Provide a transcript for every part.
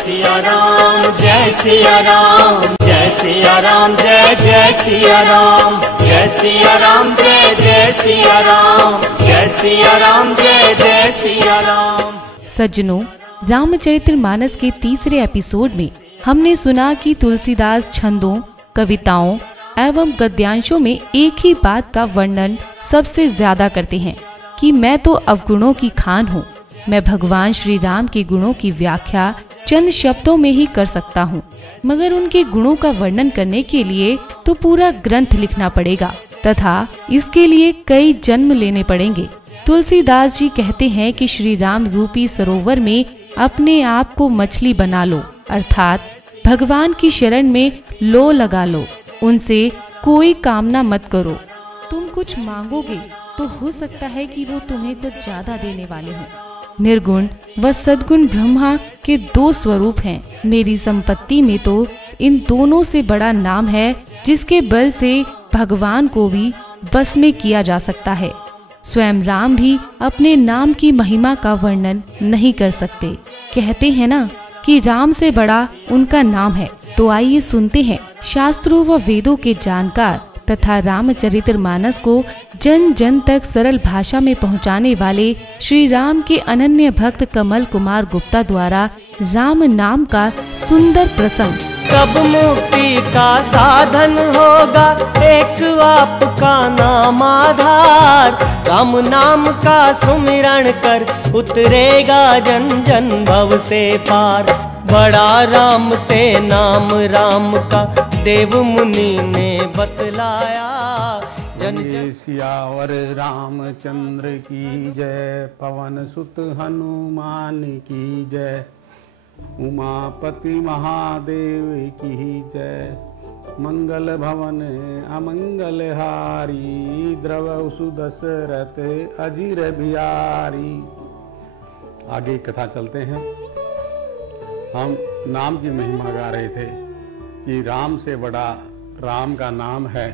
सिया राम, जय सिया राम, जय सिया राम, जय जय सिया राम, जय सिया राम, जय जय सिया राम, जय सिया राम, जय जय सिया राम। सज्जनों, रामचरितमानस के तीसरे एपिसोड में हमने सुना कि तुलसीदास छंदों, कविताओं एवं गद्यांशों में एक ही बात का वर्णन सबसे ज्यादा करते हैं कि मैं तो अवगुणों की खान हूँ। मैं भगवान श्री राम के गुणों की व्याख्या चंद शब्दों में ही कर सकता हूँ, मगर उनके गुणों का वर्णन करने के लिए तो पूरा ग्रंथ लिखना पड़ेगा तथा इसके लिए कई जन्म लेने पड़ेंगे। तुलसीदास जी कहते हैं कि श्री राम रूपी सरोवर में अपने आप को मछली बना लो, अर्थात भगवान की शरण में लो लगा लो। उनसे कोई कामना मत करो। तुम कुछ मांगोगे तो हो सकता है कि वो तुम्हें कुछ ज्यादा देने वाले हों। निर्गुण व सद्गुण ब्रह्मा के दो स्वरूप हैं। मेरी संपत्ति में तो इन दोनों से बड़ा नाम है, जिसके बल से भगवान को भी बस में किया जा सकता है। स्वयं राम भी अपने नाम की महिमा का वर्णन नहीं कर सकते। कहते हैं ना कि राम से बड़ा उनका नाम है। तो आइए सुनते हैं शास्त्रों व वेदों के जानकार तथा रामचरितमानस को जन जन तक सरल भाषा में पहुंचाने वाले श्री राम के अनन्य भक्त कमल कुमार गुप्ता द्वारा राम नाम का सुंदर प्रसंग। कब मुक्ति का साधन होगा एक आपका नाम आधार। राम नाम का सुमिरण कर उतरेगा जन जन भव से पार। बड़ा राम से नाम राम का देव मुनि ने बतलाया। जन जन सियावर रामचंद्र की जय, पवन सुत हनुमान की जय, उमापति महादेव की जय। मंगल भवन अमंगल हारी, द्रव सुदशरथ अजीर बिहारी। आगे कथा चलते हैं। हम नाम की महिमा गा रहे थे कि राम से बड़ा राम का नाम है।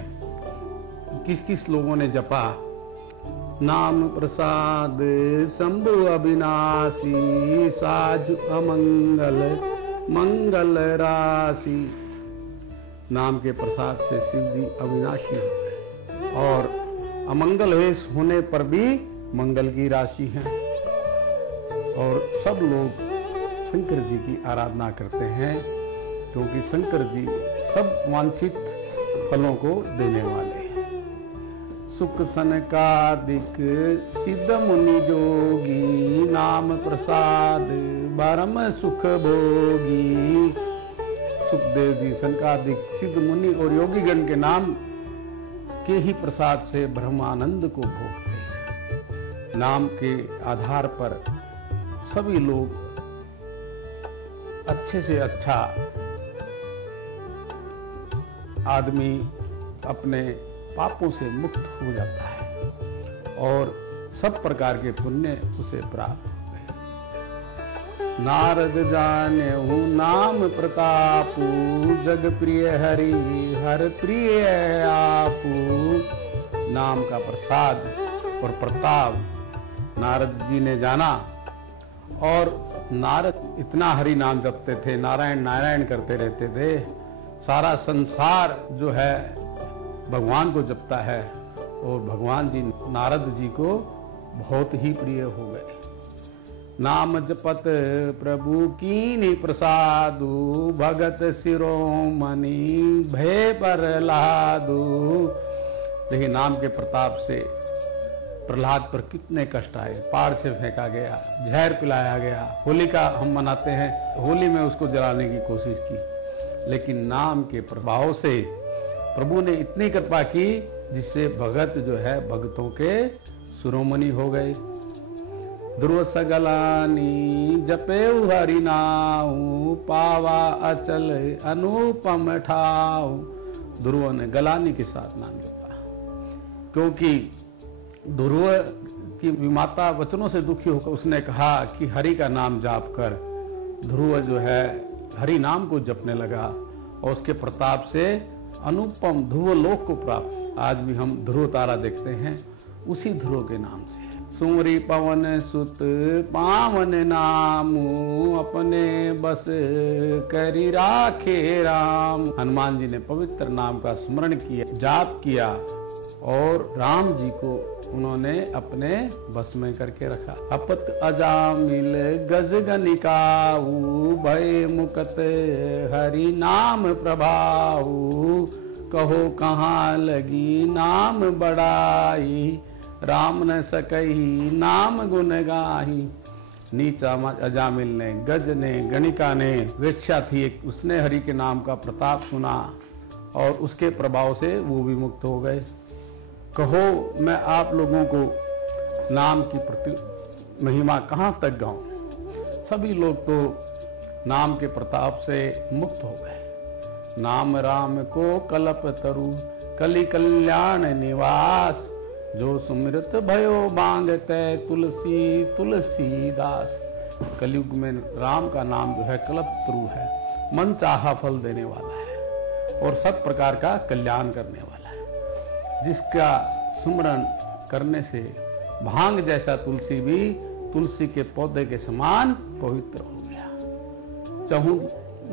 किस किस लोगों ने जपा। नाम प्रसाद शंभु अविनाशी, साज अमंगल मंगल राशि। नाम के प्रसाद से शिव जी अविनाशी होते और अमंगल वेश होने पर भी मंगल की राशि हैं। और सब लोग शंकर जी की आराधना करते हैं, क्योंकि शंकर जी सब वांछित फलों को देने वाले हैं। सुख सनकादिक सिद्ध मुनि जोगी, नाम प्रसाद परम सुख भोगी। सुखदेव जी सनकादिक सिद्ध मुनि और योगीगण के नाम के ही प्रसाद से ब्रह्मानंद को भोगते हैं। नाम के आधार पर सभी लोग अच्छे से अच्छा आदमी अपने पापों से मुक्त हो जाता है और सब प्रकार के पुण्य उसे प्राप्त होते हैं। नारद जाने हूँ नाम प्रतापू, जग प्रिय हरि हर प्रिय आपू। नाम का प्रसाद और प्रताप नारद जी ने जाना और नारद इतना हरि नाम जपते थे, नारायण नारायण करते रहते थे। सारा संसार जो है भगवान को जपता है और भगवान जी नारद जी को बहुत ही प्रिय हो गए। नाम जपत प्रभु कीनी प्रसादु, भगत शिरोमणि भय प्रहलादु। देखिए नाम के प्रताप से प्रहलाद पर कितने कष्ट आए। पहाड़ से फेंका गया, जहर पिलाया गया। होली का हम मनाते हैं, होली में उसको जलाने की कोशिश की, लेकिन नाम के प्रभाव से प्रभु ने इतनी कृपा की जिससे भगत जो है भक्तों के शिरोमणि हो गए। ध्रुव सगलानी जपे हरि नाऊ, पावा अचल अनुपम ठाऊ। ध्रुव ने गलानी के साथ नाम जपा, क्योंकि ध्रुव की विमाता वचनों से दुखी होकर उसने कहा कि हरि का नाम जाप कर। ध्रुव जो है हरि नाम को जपने लगा और उसके प्रताप से अनुपम ध्रुव लोक को प्राप्त। आज भी हम ध्रुव तारा देखते हैं उसी ध्रुव के नाम से। सुमरी पवन सुत पावन नामू, अपने बस करी राखे राम। हनुमान जी ने पवित्र नाम का स्मरण किया, जाप किया और राम जी को उन्होंने अपने बस में करके रखा। अपत अजामिल गज गनिकाऊ, भय मुकत हरि नाम प्रभाऊ। कहो कहाँ लगी नाम बड़ाई, राम न सकही नाम गुण गाही। नीचा अजामिल ने, गज ने, गणिका ने, वेश्या थी एक, उसने हरि के नाम का प्रताप सुना और उसके प्रभाव से वो भी मुक्त हो गए। कहो मैं आप लोगों को नाम की प्रति महिमा कहाँ तक गाऊं। सभी लोग तो नाम के प्रताप से मुक्त हो गए। नाम राम को कलप तरु, कलि कल्याण निवास। जो सुमिरत भयो मांगते तुलसी तुलसीदास। कलयुग में राम का नाम जो है कल्पतरु है, मन चाहा फल देने वाला है और सब प्रकार का कल्याण करने वाला है। जिसका सुमरण करने से भांग जैसा तुलसी भी तुलसी के पौधे के समान पवित्र हो गया। चहु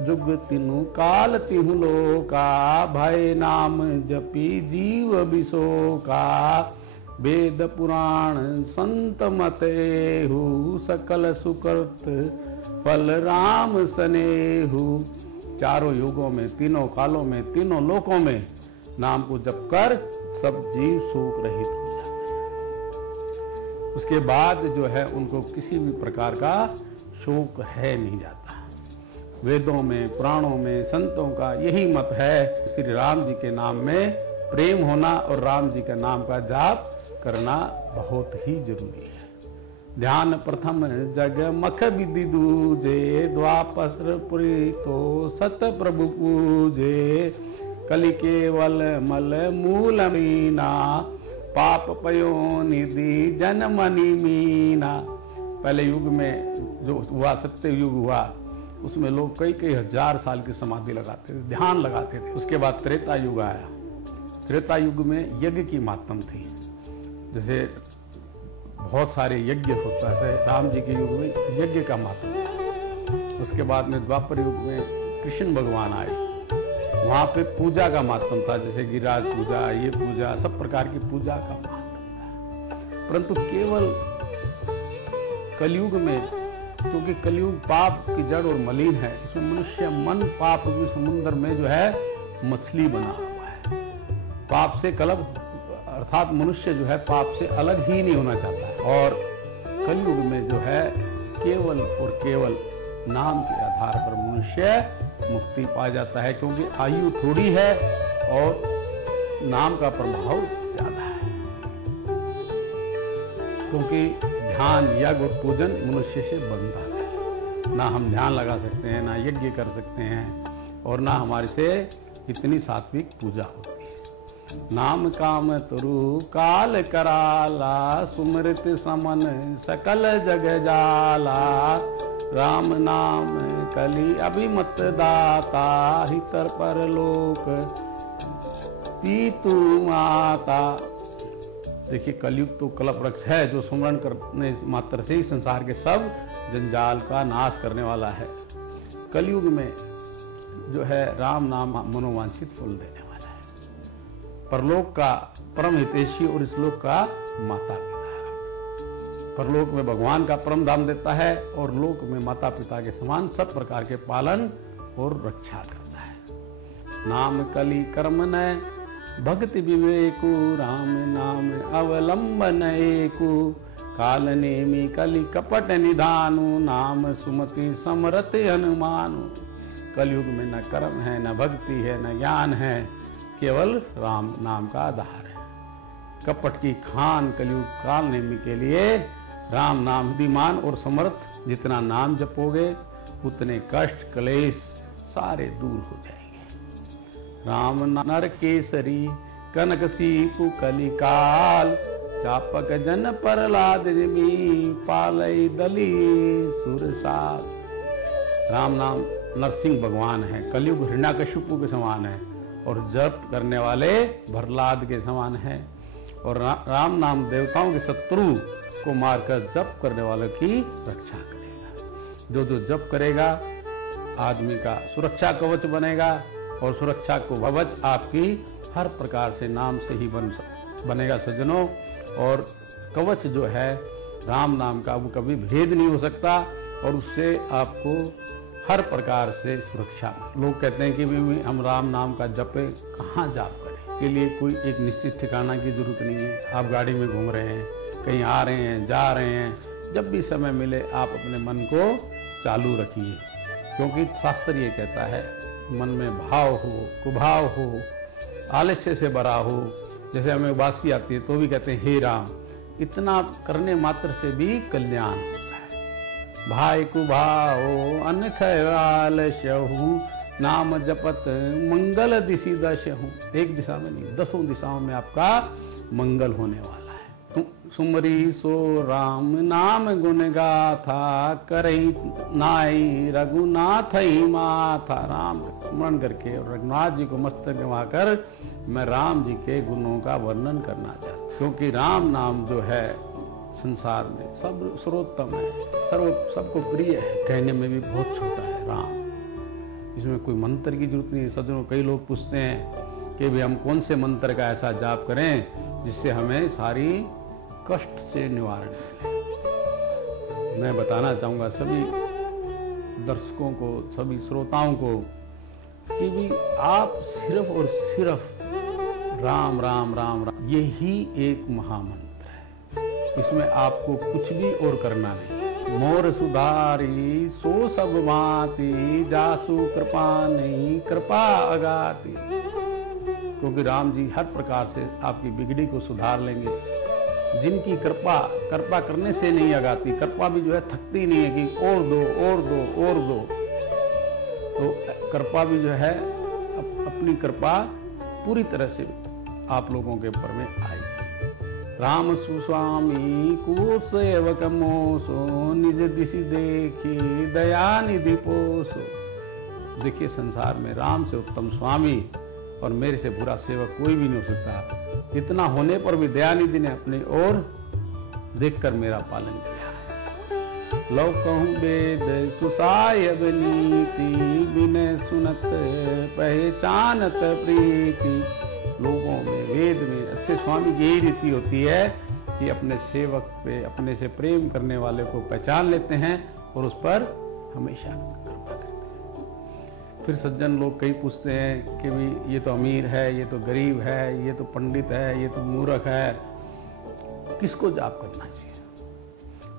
जुग तिनु काल तिहु लोका, भय नाम जपी जीव बिसोका। वेद पुराण संत मतेहु, सकल सुकृत फल राम सनेहु। चारों युगों में, तीनों कालों में, तीनों लोकों में नाम को जप कर सब जीव शोक रहित हो जाते हैं। उसके बाद जो है उनको किसी भी प्रकार का शोक है नहीं जाता। वेदों में, पुराणों में संतों का यही मत है, श्री राम जी के नाम में प्रेम होना और राम जी का नाम का जाप करना बहुत ही जरूरी है। ध्यान प्रथम जग मख विधि दूजे, द्वापर पुरी तो सत प्रभु पूजे। कलि केवल मल मूल मीना, पाप पयो निधि जनमनि मीना। पहले युग में जो हुआ, सत्य युग हुआ, उसमें लोग कई कई हजार साल की समाधि लगाते थे, ध्यान लगाते थे। उसके बाद त्रेता युग आया। त्रेता युग में यज्ञ की मात्म थी, जैसे बहुत सारे यज्ञ होता है। राम जी के युग में यज्ञ का मात्म था। उसके बाद में द्वापर युग में कृष्ण भगवान आए, वहाँ पे पूजा का मात्म था, जैसे गिरिराज पूजा, ये पूजा, सब प्रकार की पूजा का मात्म था। परंतु केवल कलयुग में, क्योंकि कलयुग पाप की जड़ और मलिन है, इसमें मनुष्य मन पाप के समुद्र में जो है मछली बना हुआ है। पाप से कलप, अर्थात मनुष्य जो है पाप से अलग ही नहीं होना चाहता है। और कलयुग में जो है केवल और केवल नाम के आधार पर मनुष्य मुक्ति पा जाता है, क्योंकि आयु थोड़ी है और नाम का प्रभाव ज्यादा है। क्योंकि ध्यान, यज्ञ और पूजन मनुष्य से बंधन है। ना हम ध्यान लगा सकते हैं, ना यज्ञ कर सकते हैं और ना हमारे से इतनी सात्विक पूजा होती है। नाम काम तरु काल कराला, सुमृत समन सकल जग जाला। राम नाम कली अभिमत दाता, हितर परलोक पीतु माता। देखिए कलयुग तो कल्प वृक्ष है, जो सुमरण करने मात्र से ही संसार के सब जंजाल का नाश करने वाला है। कलयुग में जो है राम नाम मनोवांछित फल देने वाला है। परलोक का परम हितैषी और इस लोक का माता पिता है। परलोक में भगवान का परम धाम देता है और लोक में माता पिता के समान सब प्रकार के पालन और रक्षा करता है। नाम कली कर्म न भक्ति विवेकु, राम नाम अवलंबन एकु। काल नेमी कलि कपट निधानु, नाम सुमति समरत हनुमानु। कलयुग में न कर्म है, न भक्ति है, न ज्ञान है, केवल राम नाम का आधार है। कपट की खान कलयुग काल नेमी के लिए राम नाम विद्यमान और समर्थ। जितना नाम जपोगे उतने कष्ट क्लेश सारे दूर हो जाएंगे। राम नर केसरी कनक सीपु कलिकाल, चापक जन प्रहलाद जिमी पालई दली सुरसाल। राम नाम नरसिंह भगवान है, कलयुग हिरण्याकशिपु के समान है और जप करने वाले प्रहलाद के समान है। और राम नाम देवताओं के शत्रु को मारकर जप करने वालों की रक्षा करेगा। जो जप करेगा आदमी का सुरक्षा कवच बनेगा, और सुरक्षा को कवच आपकी हर प्रकार से नाम से ही बनेगा सज्जनों। और कवच जो है राम नाम का, वो कभी भेद नहीं हो सकता, और उससे आपको हर प्रकार से सुरक्षा। लोग कहते हैं कि भी हम राम नाम का जपे, कहाँ जाप करें, के लिए कोई एक निश्चित ठिकाना की जरूरत नहीं है। आप गाड़ी में घूम रहे हैं, कहीं आ रहे हैं, जा रहे हैं, जब भी समय मिले आप अपने मन को चालू रखिए, क्योंकि शास्त्र ये कहता है मन में भाव हो, कुभाव हो, आलस्य से भरा हो। जैसे हमें उबासी आती है तो भी कहते हैं हे राम, इतना करने मात्र से भी कल्याण होता है। भाई कुभाव अनख आलस्यहु, नाम जपत मंगल दिशि दशहु। एक दिशा में नहीं, 10 दिशाओं में आपका मंगल होने वाला है। सुमरी सो राम नाम गुण गाथा, करई नाई रघुनाथ ही माथा। राम स्मरण करके और रघुनाथ जी को मस्तक नवाकर मैं राम जी के गुणों का वर्णन करना चाहता हूँ, क्योंकि राम नाम जो है संसार में सब सर्वोत्तम है, सबको प्रिय है, कहने में भी बहुत छोटा है राम। इसमें कोई मंत्र की जरूरत नहीं है सज्जनों। कई लोग पूछते हैं कि भी हम कौन से मंत्र का ऐसा जाप करें जिससे हमें सारी कष्ट से निवारण मिले। मैं बताना चाहूँगा सभी दर्शकों को, सभी श्रोताओं को कि भी आप सिर्फ और सिर्फ राम राम राम राम, यही एक महामंत्र है। इसमें आपको कुछ भी और करना नहीं। मोर सुधारी सो सब माती, जासु कृपा नहीं कृपा अगाती। क्योंकि राम जी हर प्रकार से आपकी बिगड़ी को सुधार लेंगे। जिनकी कृपा करने से नहीं अगाती, कृपा भी जो है थकती नहीं है कि और दो और दो और दो। तो कृपा भी जो है अपनी कृपा पूरी तरह से आप लोगों के ऊपर में आई। राम सुस्वामी को सेवक मोसो, निज दिशि देखी दया निधि पोसो। देखिए संसार में राम से उत्तम स्वामी और मेरे से बुरा सेवक कोई भी नहीं हो सकता। इतना होने पर भी दयानिधि ने अपनी ओर देखकर मेरा पालन किया है। लौ कहूँ वेद सुसायब नीति, बिन सुनत पहचानत प्रीति। लोगों में वेद में अच्छे स्वामी की यही रीति होती है कि अपने सेवक पे, अपने से प्रेम करने वाले को पहचान लेते हैं और उस पर हमेशा कृपा करते हैं। फिर सज्जन लोग कई पूछते हैं कि भी ये तो अमीर है, ये तो गरीब है, ये तो पंडित है, ये तो मूर्ख है, किसको जाप करना चाहिए?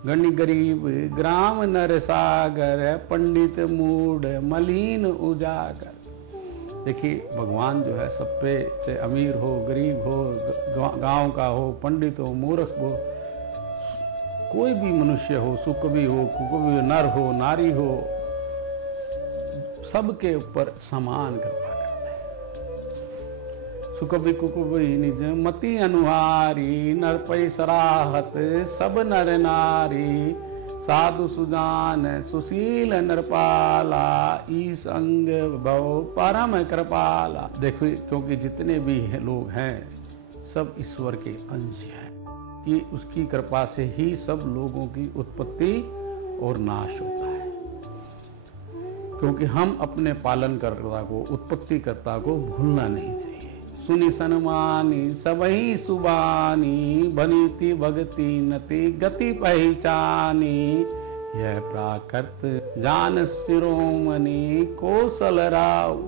गणि गरीब ग्राम नर सागर, पंडित मूढ़ मलिन उजागर। देखिए भगवान जो है सब पे, चाहे अमीर हो, गरीब हो, गांव का हो, पंडित हो, मूर्ख हो, कोई भी मनुष्य हो, सुख भी हो, कुक भी हो, नर हो, नारी हो, सबके ऊपर समान कृपा करते हैं। सुख भी कुक भी निज मति अनुहारी, नर पै सराहत सब नर नारी। साधु सुजान सुशील नरपाला, ईस अंग भव परम कृपाला। देखो क्योंकि जितने भी लोग हैं सब ईश्वर के अंश हैं, कि उसकी कृपा से ही सब लोगों की उत्पत्ति और नाश होता है। क्योंकि हम अपने पालनकर्ता को, उत्पत्तिकर्ता को भूलना नहीं चाहिए। सुनि सन्मानी सबही सुबानी, बनीति भगति नति गति पहचानी। यह प्राकृत जान शिरोमणि, कौशल राव।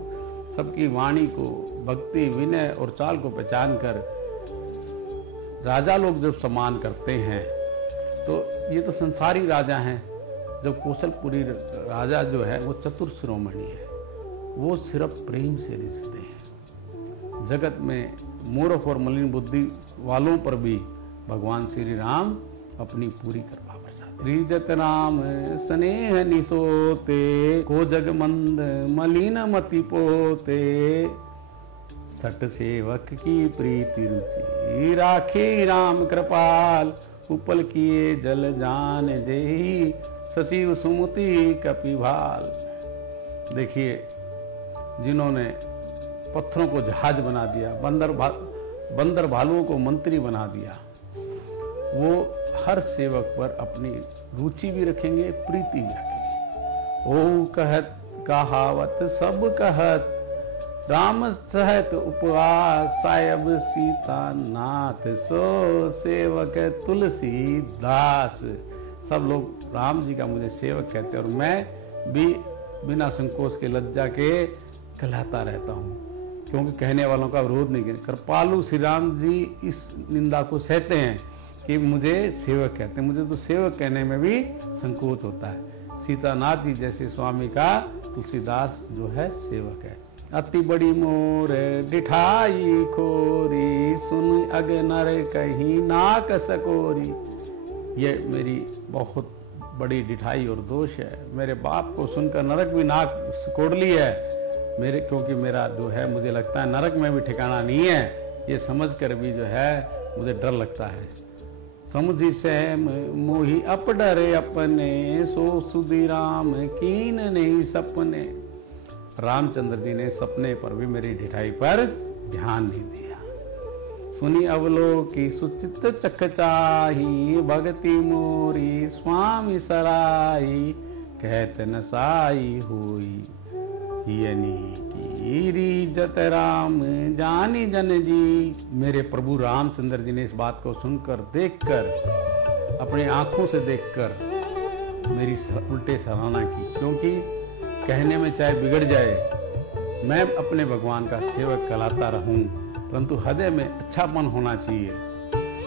सबकी वाणी को, भक्ति विनय और चाल को पहचान कर राजा लोग जब सम्मान करते हैं, तो ये तो संसारी राजा हैं। जब कौशलपुरी राजा जो है वो चतुर शिरोमणि है, वो सिर्फ प्रेम से रिझते हैं। जगत में मूर्ख और मलिन बुद्धि वालों पर भी भगवान श्री राम अपनी पूरी कृपा बरसाते। रिजत राम स्नेह निसोते, को जग मंद मलिन मति पोते। सट सेवक की प्रीति रुचि, राखे राम कृपाल। उपल किए जल जान जेही, सचिव सुमति कपिभाल। देखिए जिन्होंने पत्थरों को जहाज बना दिया, बंदर भालुओं को मंत्री बना दिया, वो हर सेवक पर अपनी रुचि भी रखेंगे, प्रीति भी रखेंगे। ओ कहत कहावत सब कहत, राम सहत उपवास, सायब सीता नाथ, सो सेवक तुलसीदास। सब लोग राम जी का मुझे सेवक कहते हैं और मैं भी बिना संकोच के, लज्जा के कहलाता रहता हूँ, क्योंकि कहने वालों का विरोध नहीं करें। कृपालु श्री राम जी इस निंदा को सहते हैं कि मुझे सेवक कहते हैं। मुझे तो सेवक कहने में भी संकोच होता है। सीतानाथ जी जैसे स्वामी का तुलसीदास जो है सेवक है। अति बड़ी मोर डिठाई खोरी, सुन अग नर कहीं नाक सकोरी। ये मेरी बहुत बड़ी डिठाई और दोष है। मेरे बाप को सुनकर नरक भी नाक सिकोड़ ली है मेरे, क्योंकि मेरा जो है मुझे लगता है नरक में भी ठिकाना नहीं है। ये समझकर भी जो है मुझे डर लगता है। समुझी से मोही अप डरे अपने, सो सुधी राम कीन नहीं सपने। रामचंद्र जी ने सपने पर भी मेरी ढिठाई पर ध्यान नहीं दिया। सुनी अवलोकी सुचित चकचाही, भगति मोरी स्वामी सराई, कहत न साई हुई यनी की रीजत राम जानी जन जी। मेरे प्रभु रामचंद्र जी ने इस बात को सुनकर, देखकर, अपनी आंखों से देखकर मेरी उल्टे सराहना की, क्योंकि कहने में चाहे बिगड़ जाए, मैं अपने भगवान का सेवक कहलाता रहूं, परंतु हृदय में अच्छापन होना चाहिए।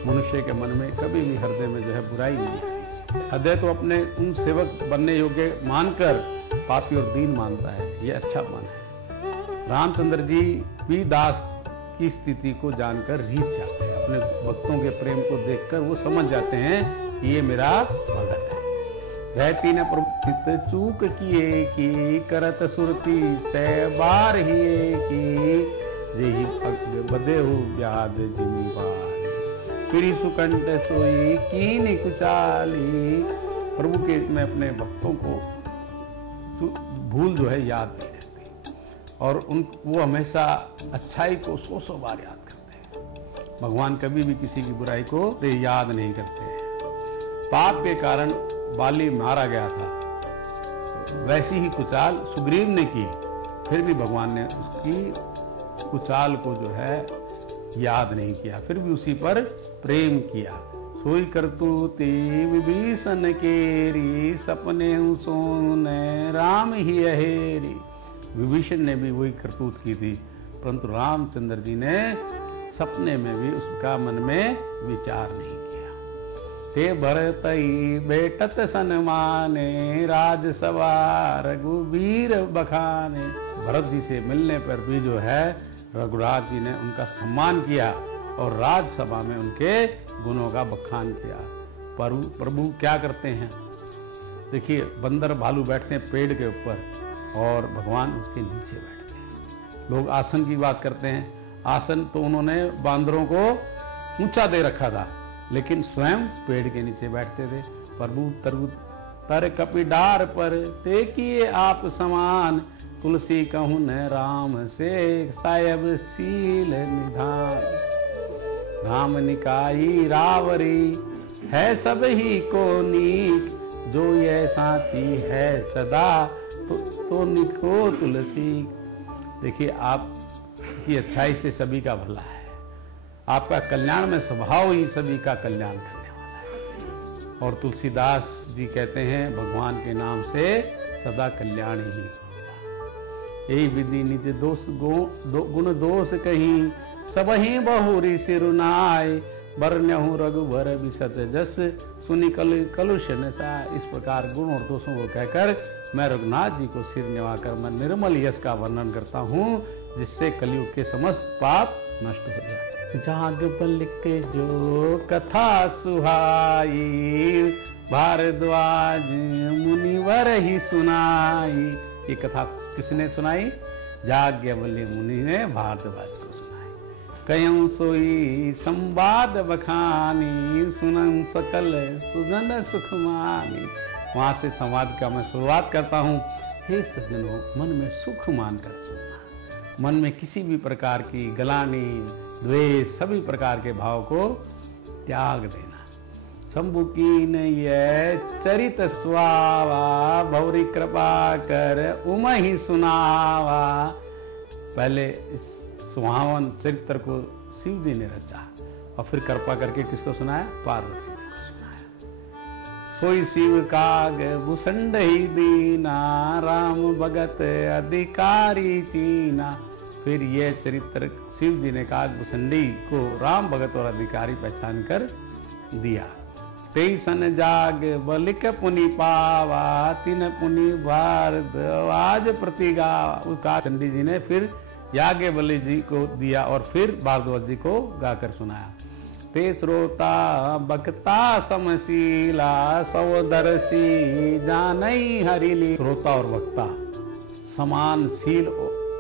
मनुष्य के मन में कभी भी हृदय में जो है बुराई नहीं है। हृदय तो अपने उन सेवक बनने योग्य मानकर पापी और दीन मानता है, ये अच्छापन है। रामचंद्र जी भी दास की स्थिति को जानकर रीझ जाते हैं। अपने भक्तों के प्रेम को देखकर वो समझ जाते हैं कि ये मेरा भगत है। रहती न प्रचित चूक किए की, करत सुरती से बार ही की, जेहि भक्त बदे हो व्याध जिम्मेवारी, फिरी सुकंठ सोई कीनी कुचाली। प्रभु के मैं अपने भक्तों को भूल जो है याद नहीं रहती, और वो हमेशा अच्छाई को 100 बार याद करते हैं। भगवान कभी भी किसी की बुराई को याद नहीं करते हैं। पाप के कारण बाली मारा गया था, वैसी ही कुचाल सुग्रीव ने की, फिर भी भगवान ने उसकी कुचाल को जो है याद नहीं किया, फिर भी उसी पर प्रेम किया। सोई करतूती विभीषण केरी, सपने सोन राम ही अहेरी। विभीषण ने भी वही करतूत की थी, परंतु रामचंद्र जी ने सपने में भी उसका मन में विचार नहीं किया। ते भरतई बेटत सन्माने, राजसभा रघुवीर बखाने। भरत जी से मिलने पर भी जो है रघुराज जी ने उनका सम्मान किया और राजसभा में उनके गुणों का बखान किया। प्रभु क्या करते हैं, देखिए बंदर भालू बैठते हैं पेड़ के ऊपर और भगवान उसके नीचे बैठते हैं। लोग आसन की बात करते हैं, आसन तो उन्होंने बांदरों को ऊंचा दे रखा था, लेकिन स्वयं पेड़ के नीचे बैठते थे। प्रभु तर कपि डार पर ते किए आप समान, तुलसी कहूँ न राम से सायब सील निधान। राम निकाई रावरी है सब ही को नीक, जो ये साथी है सदा तो निको तुलसी। देखिए आपकी अच्छाई से सभी का भला है, आपका कल्याण में स्वभाव ही सभी का कल्याण करने वाला है। और तुलसीदास जी कहते हैं भगवान के नाम से सदा कल्याण ही होगा। यही विधि निज दोष गुण दोष कहीं, सब ही बहुरी सिरुनाय, बरन्यहु रघुवर विशत जस, सुनि कलुष नसाय। इस प्रकार गुण और दोषों को कहकर मैं रघुनाथ जी को सिर निवाकर मैं निर्मल यश का वर्णन करता हूँ, जिससे कलयुग के समस्त पाप नष्ट हो जाए। जाग बल के जो कथा सुहाई, भारद्वाज मुनिवर ही सुनाई। ये कथा किसने सुनाई? जाज्ञवल्क्य मुनि ने भारद्वाज को सुनाई। कयं सोई संवाद बखानी, सुनन सकल सुजन सुखमानी। वहां से संवाद का मैं शुरुआत करता हूँ। हे सज्जनों, मन में सुख मानकर सुनना, मन में किसी भी प्रकार की गलानी द्वेष सभी प्रकार के भाव को त्याग देना। शंभु कीन ये चरित स्वावा, भौरी कृपा कर उमहि सुनावा। पहले इस सुहावन चरित्र को शिव जी ने रचा और फिर कृपा करके किसको सुनाया? पार्वती जी को सुनाया। सोई शिव काग भूषंड ही दीना, राम भगत अधिकारी चीना। फिर ये चरित्र शिव जी ने काग भूषंडी को राम भगत और अधिकारी पहचान कर दिया। तेईसन जाग बलिक पुनि पावा, तीन पुनि भारत आज प्रतिगावा। उसका चंडी जी ने फिर याज्ञ बलि जी को दिया और फिर भारद्वाज जी को गाकर सुनाया। ते श्रोता बक्ता समशीला, सौदर्शी जानई हरिली। श्रोता और वक्ता समान शील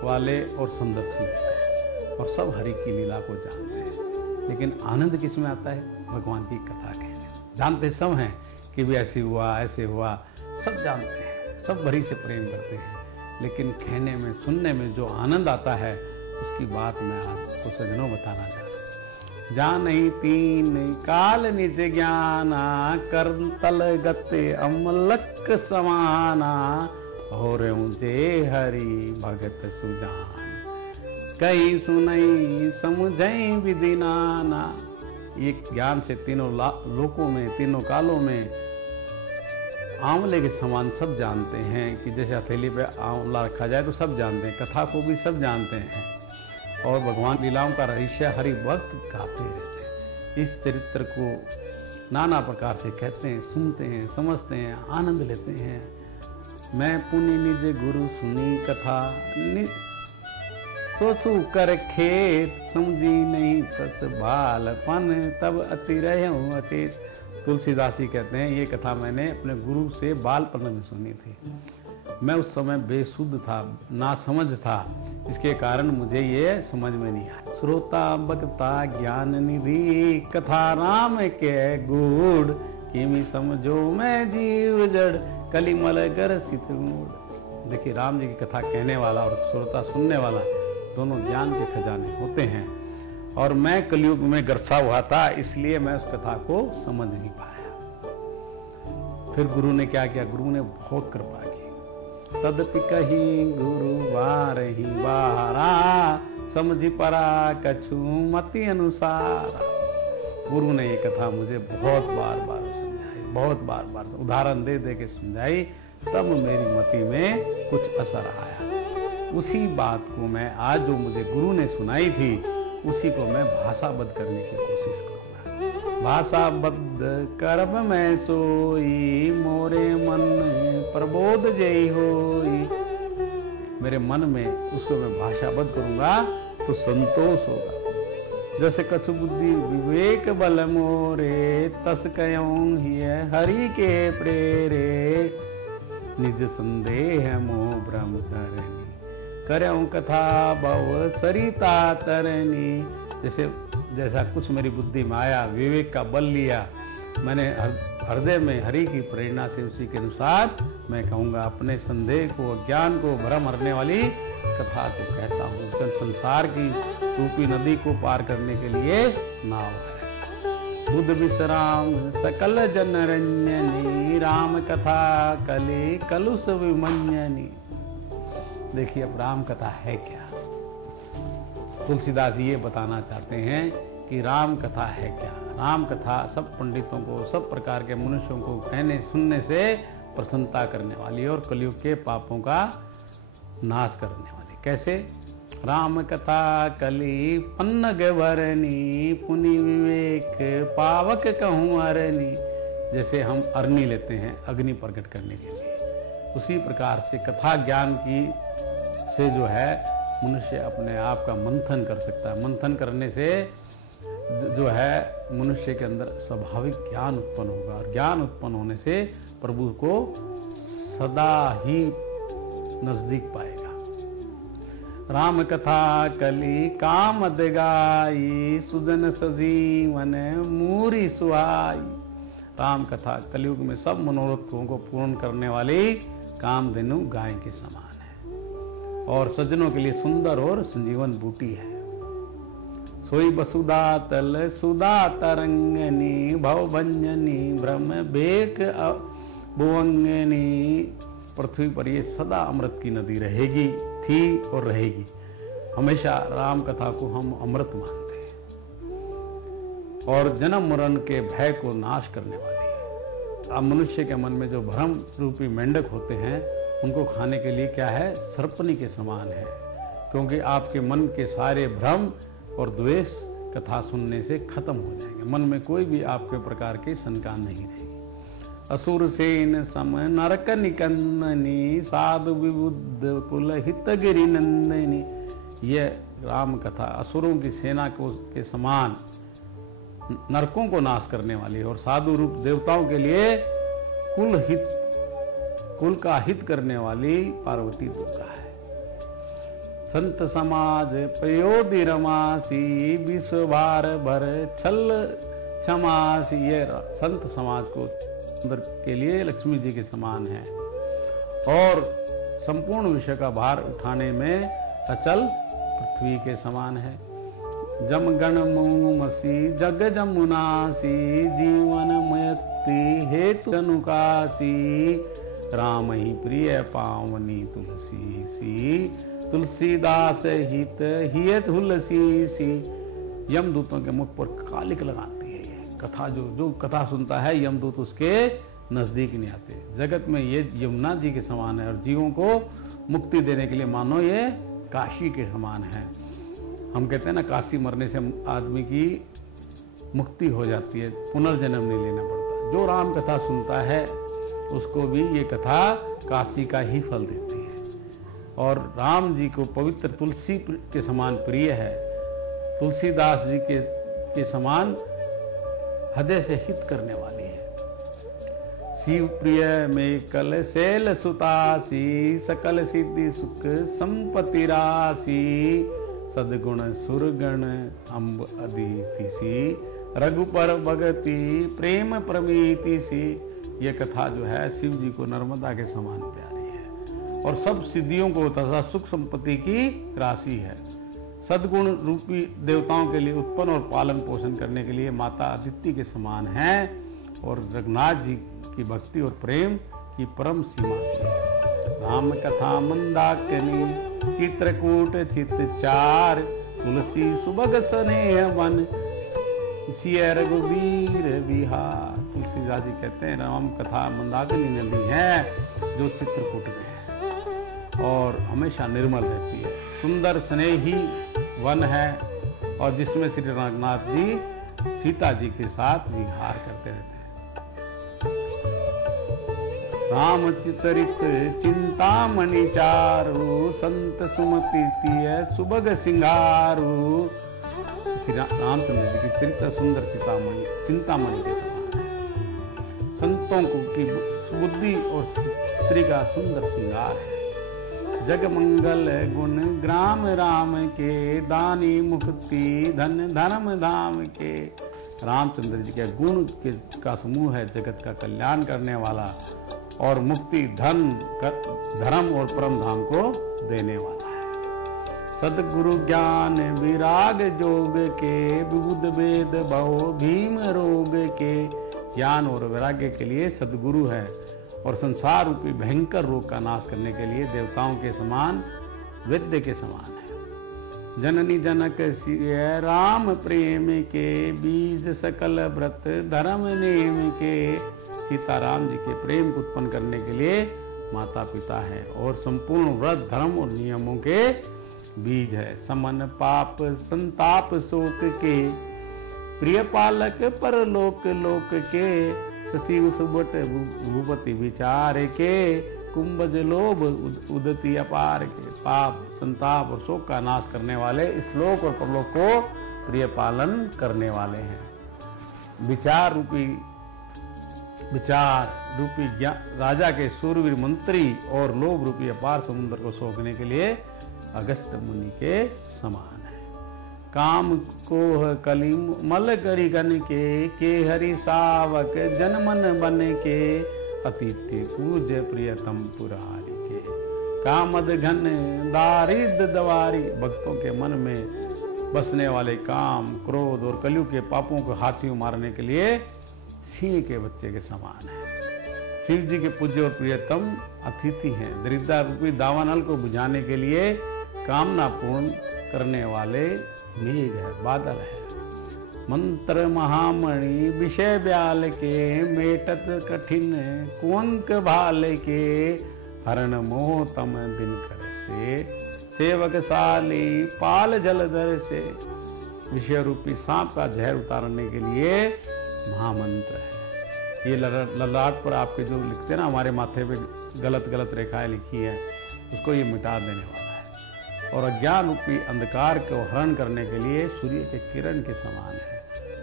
वाले और संदर्शी और सब हरि की लीला को जानते हैं। लेकिन आनंद किस में आता है? भगवान की कथा कहने। जानते सब हैं कि भी ऐसे हुआ ऐसे हुआ, सब जानते हैं, सब भरी से प्रेम करते हैं। लेकिन कहने में सुनने में जो आनंद आता है उसकी बात मैं आपको सजनों बताना चाहता हूँ। जान ही तीन काल निज ज्ञाना, कर्म तल गते अमलक समाना। और मुझे हरि भगत सुजान, कही सुनई समझई विधि नाना। ये ज्ञान से तीनों लोकों में, तीनों कालों में आंवले के समान सब जानते हैं कि जैसे हथेली पे आंवला रखा जाए तो सब जानते हैं, कथा को भी सब जानते हैं और भगवान लीलाओं का रहस्य हरि वक्त गाते रहते हैं। इस चरित्र को नाना प्रकार से कहते हैं, सुनते हैं, समझते हैं, आनंद लेते हैं। मैं पुनि निज गुरु सुनी कथा, सोचू कर खेत समझी नहीं तस बालपन, तब अति रहूं अचेत। तुलसीदास जी कहते हैं ये कथा मैंने अपने गुरु से बालपन में सुनी थी। मैं उस समय बेसुध था, ना समझ था, इसके कारण मुझे ये समझ में नहीं आया। श्रोता बक्ता ज्ञान निधि, कथा राम के गूढ़, किमी समझो मैं जीव जड़, कलिमल गर सित मूढ़। देखिए राम जी की कथा कहने वाला और श्रोता सुनने वाला दोनों ज्ञान के खजाने होते हैं और मैं कलयुग में गरसा हुआ था, इसलिए मैं उस कथा को समझ नहीं पाया। फिर गुरु ने क्या किया? गुरु ने बहुत कृपा की। तदपि कही गुरु बारही बारा, समझी परा कछु मति अनुसार। गुरु ने ये कथा मुझे बहुत बार बार समझाई, बहुत बार बार उदाहरण दे दे के समझाई, तब मेरी मति में कुछ असर आया। उसी बात को मैं आज जो मुझे गुरु ने सुनाई थी उसी को मैं भाषाबद्ध करने की कोशिश करूंगा। भाषाबद्ध करब मैं सोई, मोरे मन प्रबोध जय होई। मेरे मन में उसको मैं भाषाबद्ध करूंगा तो संतोष होगा। जैसे कछु बुद्धि विवेक बल मोरे, तस कयूं हिय हरि के प्रेरे, निज संदेह मोह भ्रम धरनी, करऊं कथा भव सरिता तरनी। जैसा कुछ मेरी बुद्धि में आया, विवेक का बल लिया, मैंने हृदय में हरि की प्रेरणा से उसी के अनुसार मैं कहूँगा, अपने संदेह को, ज्ञान को, भ्रम हरने वाली कथा को कहता हूँ। संसार की रूपी नदी को पार करने के लिए नाव है। बुद्ध विश्राम सकल जनरंजनी, राम कथा कले कलुष विमंजनी। देखिए अब राम कथा है क्या? तुलसीदास ये बताना चाहते हैं कि राम कथा है क्या। राम कथा सब पंडितों को, सब प्रकार के मनुष्यों को कहने सुनने से प्रसन्नता करने वाली और कलयुग के पापों का नाश करने वाली। कैसे? राम कथा कली पन्नग भरनी, पुनि विवेक पावक कहूँ अरनी। जैसे हम अरनी लेते हैं अग्नि प्रकट करने के लिए, उसी प्रकार से कथा ज्ञान की से जो है मनुष्य अपने आप का मंथन कर सकता है। मंथन करने से जो है मनुष्य के अंदर स्वाभाविक ज्ञान उत्पन्न होगा और ज्ञान उत्पन्न होने से प्रभु को सदा ही नजदीक पाएगा। राम कथा कली काम गाई, सुजन सजीवन मूरी सुहाई। राम कथा कलयुग में सब मनोरथों को पूर्ण करने वाली कामधेनु गाय के समान है और सज्जनों के लिए सुंदर और संजीवन बूटी है। सोई बसुधा तल सुधा तरंगनी भवभंजनी भ्रम बेक भुवंगनी। पृथ्वी पर ये सदा अमृत की नदी रहेगी, थी और रहेगी। हमेशा राम कथा को हम अमृत मानते हैं और जन्म मरण के भय को नाश करने वाली है। अब मनुष्य के मन में जो भ्रम रूपी मेंढक होते हैं उनको खाने के लिए क्या है, सर्पनी के समान है, क्योंकि आपके मन के सारे भ्रम और द्वेष कथा सुनने से खत्म हो जाएंगे। मन में कोई भी आपके प्रकार की शंका नहीं रहेगी। असुर सेन सम नरक निकंदनी साधु विबुद्ध कुल हित गिरि नंदनी। यह राम कथा असुरों की सेना के समान नरकों को नाश करने वाली है और साधु रूप देवताओं के लिए कुल का हित करने वाली पार्वती दुर्गा है। संत समाज प्रयोदि रमासी विश्व भार भर छल क्षमासी। ये संत समाज को के लिए लक्ष्मी जी के समान है और संपूर्ण विश्व का भार उठाने में अचल पृथ्वी के समान है। जम गण मसी जग जमुनासी जीवन मयति हेतु अनुकासी। राम ही प्रिय पावनी तुलसी सी तुलसीदास हित हिय तुलसी सी। यमदूतों के मुख पर कालिक लगाती है ये कथा। जो कथा सुनता है यमदूत उसके नजदीक नहीं आते। जगत में ये यमुना जी के समान है और जीवों को मुक्ति देने के लिए मानो ये काशी के समान है। हम कहते हैं ना, काशी मरने से आदमी की मुक्ति हो जाती है, पुनर्जन्म नहीं लेना पड़ता। जो राम कथा सुनता है उसको भी ये कथा काशी का ही फल देती है। और राम जी को पवित्र तुलसी के समान प्रिय है, तुलसीदास जी के समान हृदय से हित करने वाली है। शिव प्रिय में कल शैल सुतासी सकल सिद्धि सुख संपत्ति राशि। सदगुण सुरगण अम्ब अदिति सी रघुपर भगति प्रेम प्रमीति सी। ये कथा जो है शिव जी को नर्मदा के समान प्यारी है और सब सिद्धियों को तथा सुख संपत्ति की राशि है। सदगुण रूपी देवताओं के लिए उत्पन्न और पालन पोषण करने के लिए माता अदिति के समान है और जगन्नाथ जी की भक्ति और प्रेम की परम सीमा सी है। राम कथा मंदाकिनी चित्रकूट चित चार तुलसी सुभग स्नेह वन सिय रघुवीर विहार। तुलसीदास जी कहते हैं राम कथा मंदाकिनी नदी है जो चित्रकूट में है और हमेशा निर्मल रहती है। सुंदर स्नेही वन है और जिसमें श्री रघुनाथ जी सीता जी के साथ विहार करते रहते हैं। रामचरित चिंतामणि चारु संत सुमति तिय सुभग सिंगारू। श्री रामचंद्र जी की चरित्र सुंदर चिंतामणि के समान है। संतों को की बुद्धि और स्त्री का सुंदर श्रृंगार है। जग मंगल गुण ग्राम राम के दानी मुक्ति धन धर्म धाम के। रामचंद्र जी के गुण का समूह है, जगत का कल्याण करने वाला और मुक्ति धन धर्म और परम धाम को देने वाला है। सदगुरु ज्ञान विराग जोग के विबुध वेद भव भीम रोग के। ज्ञान और वैराग्य के लिए सदगुरु है और संसार रूपी भयंकर रोग का नाश करने के लिए देवताओं के समान वैद्य के समान है। जननी जनक सिय राम प्रेम के बीज सकल व्रत धर्म नेम के। सीताराम जी के प्रेम को उत्पन्न करने के लिए माता पिता है और संपूर्ण व्रत धर्म और नियमों के बीज है। समन पाप संताप शोक के प्रिय पालक परलोक लोक के। सचिव सुबट भूपति विचार के कुंभज लोभ उदति अपार के। पाप संताप और शोक का नाश करने वाले इस लोक और परलोक को प्रिय पालन करने वाले हैं। विचार रूपी राजा के सूरवीर मंत्री और लोभ रूपी अपार समुद्र को सोखने के लिए अगस्त मुनि के समान है। काम कोह कली मल करी गन के हरि सावक जनमन बन के। अतिथि पूज्य प्रियतम पुरारी के। कामद घन दारिद्र दवारी। भक्तों के मन में बसने वाले काम, क्रोध और कलयुग के पापों को हाथियों मारने के लिए सिंह के बच्चे के समान है। शिव जी के पूज्य और प्रियतम अतिथि हैं। दरिद्रता रूपी दावानल को बुझाने के लिए कामना पूर्ण करने वाले मेघ है, बादल है। मंत्र महामणि विषय ब्याल के, मेटत कठिन कुंक भाल के, हरण मोह तम दिन कर से, सेवक साली पाल जलधर से। विषय रूपी सांप का जहर उतारने के लिए महामंत्र है। ये ललाट पर आपके जो लिखते हैं ना, हमारे माथे पे गलत गलत रेखाएं लिखी है, उसको ये मिटा देने वाला है। और अज्ञान रूपी अंधकार को हरण करने के लिए सूर्य के किरण के समान है।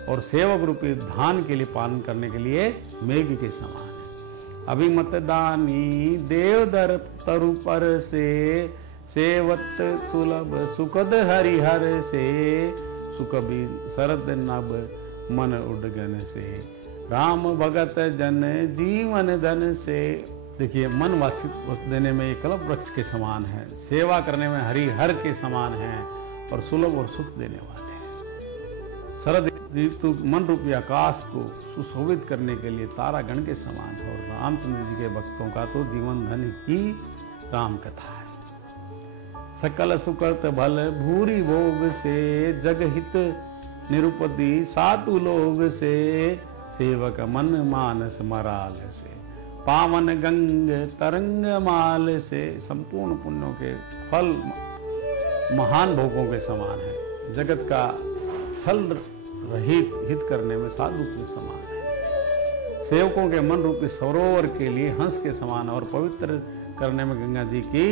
और सेवक रूपी धान के लिए पालन करने के लिए मेघ के समान है। अभिमत दानी देवदर तरु पर से, सेवत सुलभ सुखद हरिहर से, सुकबी शरद नभ मन उडगन से, राम भगत जन जीवन धन से। देखिए, मन वासित देने में ये कल्प वृक्ष के समान है, सेवा करने में हरिहर के समान है और सुलभ और सुख देने वाले हैं। शरद ऋतु मन रूपी आकाश को सुशोभित करने के लिए तारागण के समान है। और रामचंद्र जी के भक्तों का तो जीवन धन ही राम कथा है। सकल सुकृत भल भूरी भोग से, जगहित निरुपति सातु लोग से, सेवक मन मानस मराल से, पावन गंग तरंग माल से। संपूर्ण पुण्यों के फल महान भोगों के समान है। जगत का छल रहित हित करने में साधु के समान है। सेवकों के मन रूपी सरोवर के लिए हंस के समान और पवित्र करने में गंगा जी की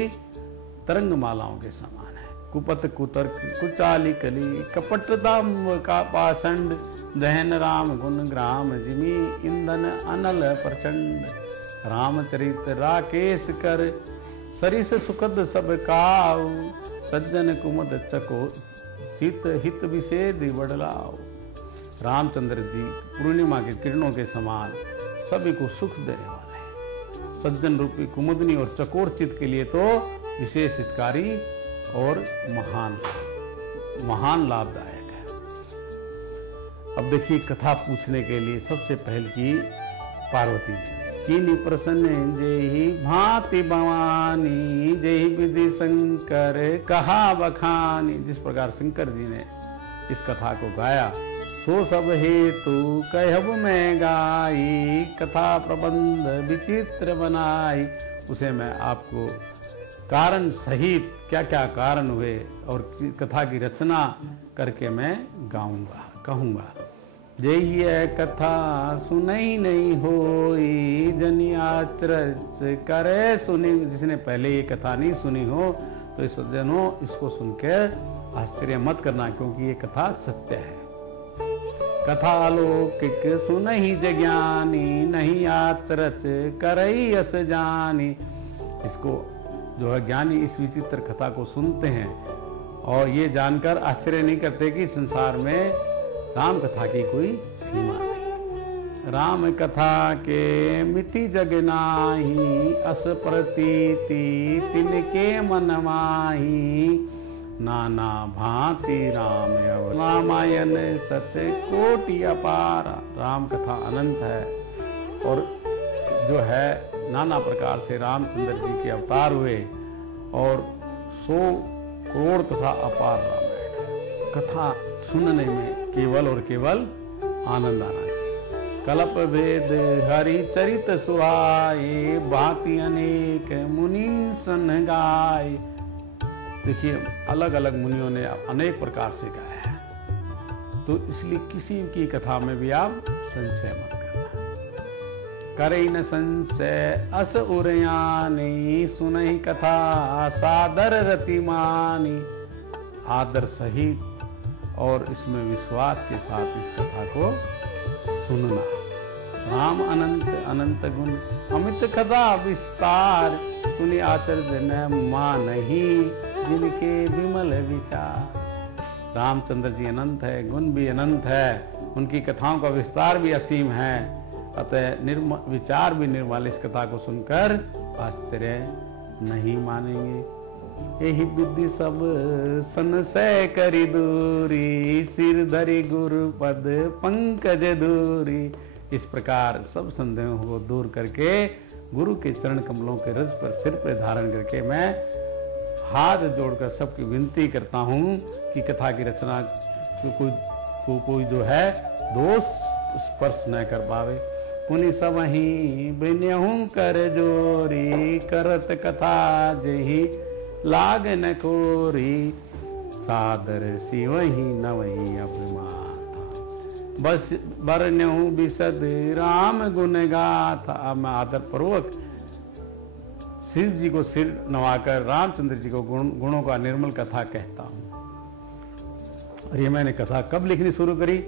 तरंग मालाओं के समान है। कुपत कुतर्क कुचाली कली, कपट दाम का पाषंड, दहन राम गुण ग्राम जिमी, इंधन अनल प्रचंड। रामचरित राकेश कर, सरिस सुखद सब काऊ, सज्जन कुमद चको हित हित विषेद बड़लाओ। रामचंद्र जी पूर्णिमा के किरणों के समान सभी को सुख देने वाले हैं। सज्जन रूपी कुमुदनी और चकोर चित्त के लिए तो विशेष हितकारी और महान लाभदायक है। अब देखिए, कथा पूछने के लिए सबसे पहले की पार्वती जी, किनी प्रसन्न जेहि भांति भवानी, जेहि विधि शंकर कहा बखानी। जिस प्रकार शंकर जी ने इस कथा को गाया, सो सब हेतु कहब में गाई, कथा प्रबंध विचित्र बनाई। उसे मैं आपको कारण सहित क्या क्या कारण हुए और कथा की रचना करके मैं गाऊंगा, कहूंगा। जय कथा सुनई नहीं होई, जनि आचरच करे सुनी। जिसने पहले ये कथा नहीं सुनी हो तो इस सज्जनों इसको सुनकर आश्चर्य मत करना, क्योंकि ये कथा सत्य है। कथा अलौकिक सुनहि जज्ञानी, नहीं आचरच करई अस जानी। इसको जो है ज्ञानी इस विचित्र कथा को सुनते हैं और ये जानकर आश्चर्य नहीं करते कि संसार में राम कथा की कोई सीमा नहीं। राम कथा के मिति जग नाही, अस प्रतीति तिनके मन माही। नाना भांति राम रामायण सत्य कोटि अपार। राम कथा अनंत है और जो है नाना प्रकार से रामचंद्र जी के अवतार हुए और 100 करोड़ तथा अपार रामायण। कथा सुनने में केवल और केवल आनंद आना चाहिए। कल्प भेद हरि चरित सुहाए, भांति अनेक मुनि सन गाय। देखिए, अलग अलग मुनियों ने अनेक प्रकार से गाया है, तो इसलिए किसी की कथा में भी आप संशय मत करना। करई न संशय अस उरयानी, सुनहि कथा सादर रतिमानी। आदर सहित और इसमें विश्वास के साथ इस कथा को सुनना। राम अनंत अनंत गुण, अमित कथा विस्तार, सुनि आचर्य न मानहि, जिनके विमल विचार। रामचंद्र जी अनंत है, गुण भी अनंत है, उनकी कथाओं का विस्तार भी असीम है, अतः विचार भी निर्मल। इस कथा को सुनकर आश्चर्य नहीं मानेंगे। यही बुद्धि सब संशय करी दूरी, सिर धरी गुरु पद पंकज दूरी। इस प्रकार सब संदेहों को दूर करके गुरु के चरण कमलों के रज पर सिर पर धारण करके मैं हाथ जोड़कर सबकी विनती करता हूँ कि कथा की रचना कोई जो है दोष स्पर्श न कर पावे। पुनि सब ही बिन्यहूं कर जोरी, करत कथा जेहि लाग न कोरी, सादर शिवहि नवहि अभिमाथा, बस बरन्यहूं बिशद राम गुण गाथा। अब मैं आदर पूर्वक शिव जी को सिर नवाकर रामचंद्र जी को गुणों का निर्मल कथा कहता हूँ। और ये मैंने कथा कब लिखनी शुरू करी?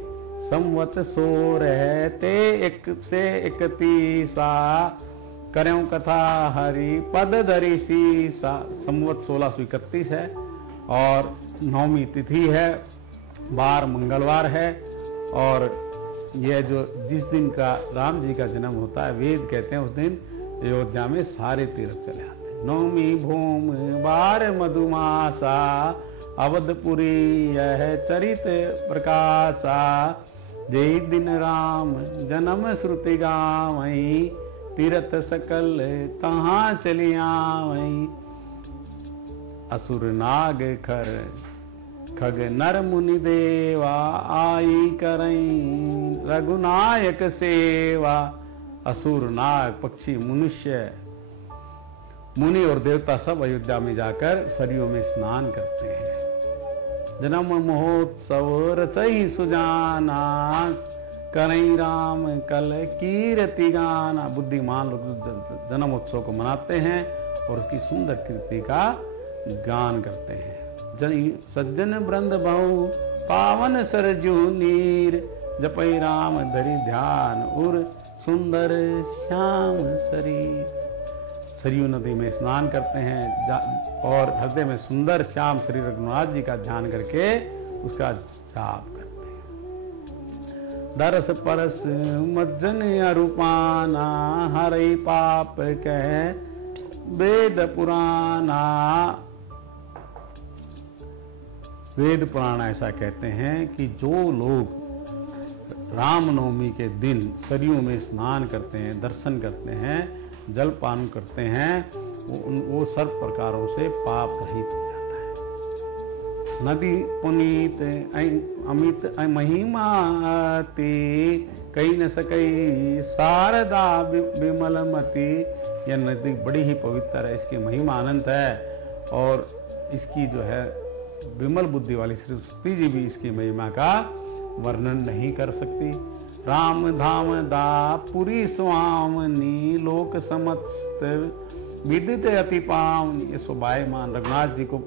संवत 16 ते 1 से 31 करें कथा हरि पद धरी सीसा। संवत 1631 है और 9वीं तिथि है, बार मंगलवार है। और यह जो जिस दिन का राम जी का जन्म होता है, वेद कहते हैं उस दिन अयोध्या में सारे तीर्थ चले आते हैं। 9वीं भूम बार मधुमासा, अवधपुरी यह चरित प्रकाशा, जय दिन राम जन्म श्रुति गावई, तीरथ सकल तहाँ चलिया वही, असुर नाग खर खग नर मुनि देवा, आई करई रघुनायक सेवा। असुर नाग पक्षी मनुष्य मुनि और देवता सब अयोध्या में जाकर सरयू में स्नान करते हैं। जन्म महोत्सव रचई सुजाना, करई राम कल कीर्ति गाना। बुद्धिमान लोग जन्म उत्सव को मनाते हैं और उसकी सुंदर कीर्ति का गान करते हैं। सज्जन वृंद बहु पावन सरजू नीर, जपई राम धरि ध्यान उर सुंदर श्याम शरीर। सरयू नदी में स्नान करते हैं और हृदय में सुंदर श्याम शरीर रघुनाथ जी का ध्यान करके उसका जाप करते हैं। दरस परस मज्जन अरूपाना, हरई पाप कह वेद पुराना। वेद पुराण ऐसा कहते हैं कि जो लोग रामनवमी के दिन सरयू में स्नान करते हैं, दर्शन करते हैं, जलपान करते हैं, वो सब प्रकारों से पाप रहित हो जाता है। नदी पुनीत अमित महिमाति, कई न सकई शारदा विमलमती। यह नदी बड़ी ही पवित्र है, इसकी महिमा अनंत है और इसकी जो है विमल बुद्धि वाली सरस्वती जी भी इसकी महिमा का वर्णन नहीं कर सकती। राम धाम दा पुरी स्वामनी, लोक समस्त विदित अति पावनी। ये शोभायमान रघुनाथ जी को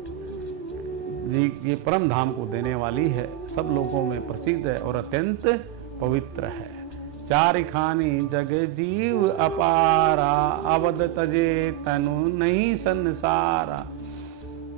ये परम धाम को देने वाली है, सब लोगों में प्रसिद्ध है और अत्यंत पवित्र है। चारि खानी जग जीव अपारा, अवध तजे तनु नहीं संसारा।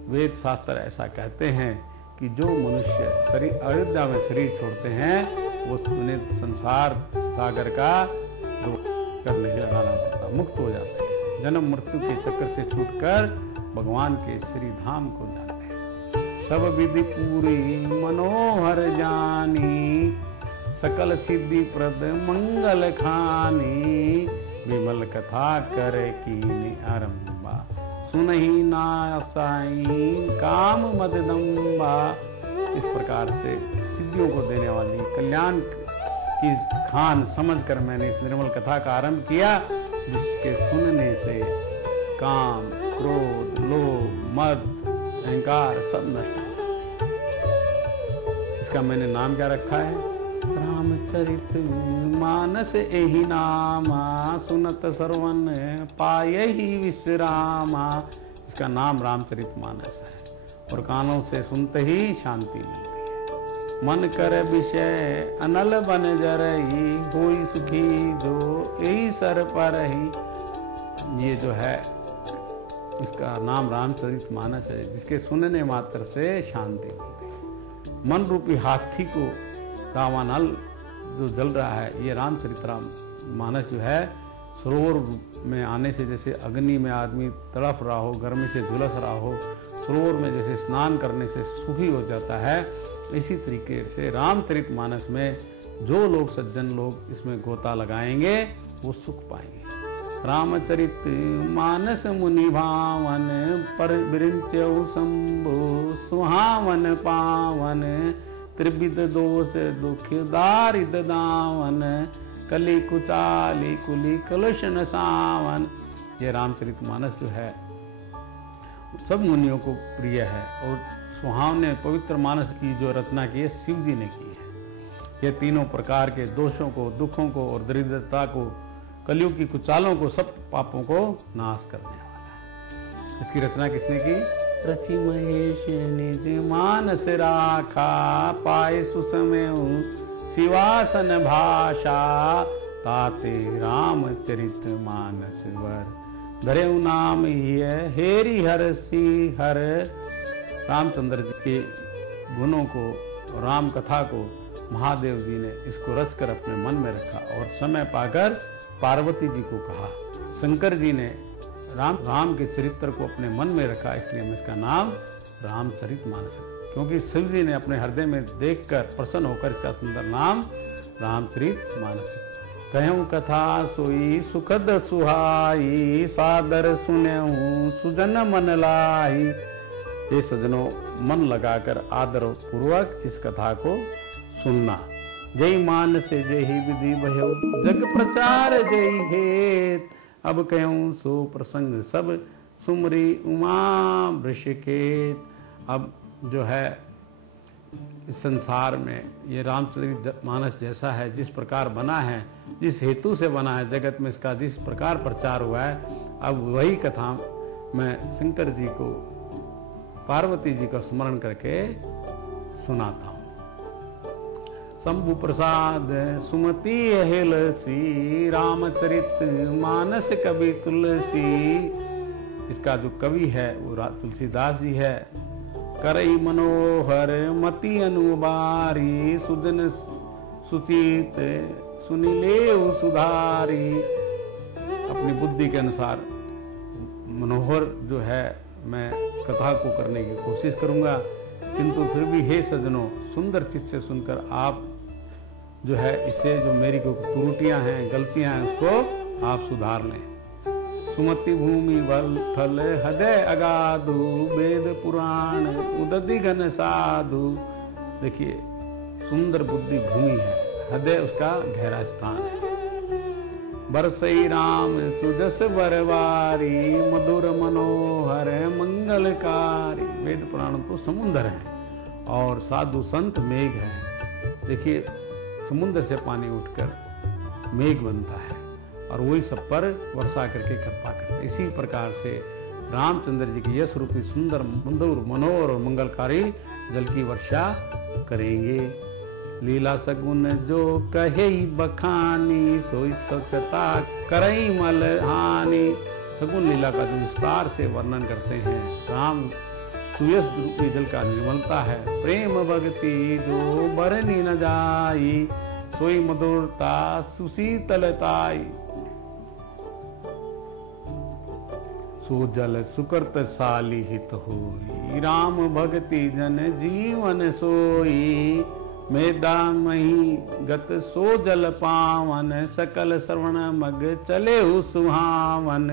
वेद शास्त्र ऐसा कहते हैं कि जो मनुष्य शरीर अयोध्या में शरीर छोड़ते हैं वो संसार सागर का करने के आना पड़ता, मुक्त हो जाते हैं, जन्म मृत्यु के चक्कर से छूटकर भगवान के श्री धाम को जाते हैं। सब विधि पूरी मनोहर जानी, सकल सिद्धि प्रद मंगल खानी। विमल कथा करे कीनी आरंभा, सुनहि नासाई काम मददम्बा। इस प्रकार से सिद्धियों को देने वाली कल्याण की खान समझकर मैंने इस निर्मल कथा का आरंभ किया, जिसके सुनने से काम, क्रोध, लोभ, मद, अहंकार सब नष्ट हो। इसका मैंने नाम क्या रखा है? रामचरित मानस एहि नामा, सुनत सरवन पाए ही विश्रामा। इसका नाम रामचरित मानस है और कानों से सुनते ही शांति मिलती है। मन कर विषय अनल बन जरही, कोई सुखी जो यही सर पर ही। ये जो है इसका नाम रामचरित मानस है, जिसके सुनने मात्र से शांति मिलती है। मन रूपी हाथी को दावानल जो जल रहा है, ये रामचरित मानस जो है सरोवर में आने से जैसे अग्नि में आदमी तड़फ रहा हो, गर्मी से झुलस रहा हो, सरोवर में जैसे स्नान करने से सुखी हो जाता है, इसी तरीके से रामचरितमानस में जो लोग सज्जन लोग इसमें गोता लगाएंगे वो सुख पाएंगे। रामचरित मानस मुनि भावन पर विरिंचौ शंभो सुहावन पावन त्रिविध दोष दुख दारिद दावन कली कुचाली कुली कलुषण सावन। ये रामचरितमानस जो है सब मुनियों को प्रिय है और सुहावने पवित्र मानस की जो रचना की है शिव जी ने की है। ये तीनों प्रकार के दोषों को, दुखों को और दरिद्रता को, कलयुग की कुचालों को, सब पापों को नाश करने वाला है। इसकी रचना किसने की? रचि महेश निज मानस राखा पाए सुसमय शिवासन भाषा ताते रामचरित मानस वर धरेउ नाम हेरि हर सी हर। रामचंद्र जी के गुणों को, राम कथा को महादेव जी ने इसको रचकर अपने मन में रखा और समय पाकर पार्वती जी को कहा। शंकर जी ने राम के चरित्र को अपने मन में रखा, इसलिए हम इसका नाम रामचरितमानस है, क्योंकि शिव जी ने अपने हृदय में देखकर प्रसन्न होकर इसका सुंदर नाम रामचरितमानस है। कहूँ कथा सोई सुखद सुहाई सादर सुनेऊं सुजन मन लाई। ये सजनों मन लगाकर आदर पूर्वक इस कथा को सुनना। जय मान से जय ही विधि भयो जग प्रचार जय हेत। अब कहूँ सो प्रसंग सब सुमरी उमा वृषिकेत। अब जो है इस संसार में ये रामचरितमानस जैसा है, जिस प्रकार बना है, जिस हेतु से बना है, जगत में इसका जिस प्रकार प्रचार हुआ है, अब वही कथा मैं शंकर जी को, पार्वती जी का स्मरण करके सुनाता हूँ। शंभु प्रसाद सुमति अहिलसी रामचरित मानस कवि तुलसी। इसका जो कवि है वो तुलसीदास जी है। करई मनोहर मति अनुबारी सुजन सुचित सुनिले सुधारी। अपनी बुद्धि के अनुसार मनोहर जो है मैं कथा को करने की कोशिश करूंगा, किंतु फिर भी हे सज्जनों सुंदर चित्त से सुनकर आप जो है इसे जो मेरी को त्रुटियां हैं, गलतियां हैं, उसको आप सुधार लें। सुमति भूमि वल थल हृदय अगाधु वेद पुराण उदधि घन साधु। देखिए सुंदर बुद्धि भूमि है, हृदय उसका गहरा स्थान है। बरसई राम सुजस बरवारी मधुर मनोहर मंगलकारी। वेद पुराण तो समुद्र है और साधु संत मेघ है। देखिए समुद्र से पानी उठकर मेघ बनता है और वही सब पर वर्षा करके कृपा करते हैं। इसी प्रकार से रामचंद्र जी की यश रूपी सुंदर मधुर मनोहर और मंगलकारी जल की वर्षा करेंगे। लीला सगुन जो कहे बखानी सोई स्वच्छता करई मल हानि। सगुन लीला का जो विस्तार से वर्णन करते हैं। राम सुयस रूपी जल का निर्मलता है। प्रेम भक्ति जो बरनी न जाई सोई मधुरता सुशीतलताई। सो जल सुकृत साली हित होई राम भक्ति जन जीवन सोई। मेदा मही गत सो जल पावन सकल श्रवण मग चले सुहावन।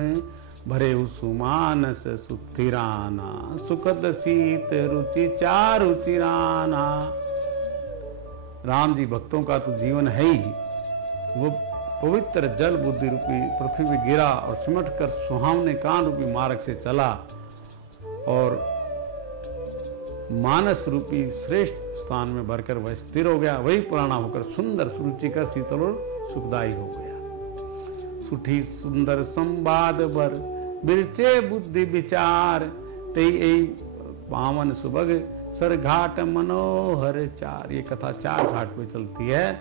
भरे सुमानस सुथिराना सुखद शीत रुचि चारु चिराना। राम जी भक्तों का तो जीवन है ही। वो पवित्र जल बुद्धि रूपी पृथ्वी पे गिरा और सिमट कर सुहावने कान रूपी मार्ग से चला और मानस रूपी श्रेष्ठ स्थान में भरकर वह स्थिर हो गया। वही पुराना होकर सुंदर सुरुचिकर शीतल और सुखदायी हो गया। सुठी सुंदर संवाद बर बिरचे बुद्धि विचार तेई पावन सुबग सर घाट मनोहर चार। ये कथा 4 घाट पे चलती है,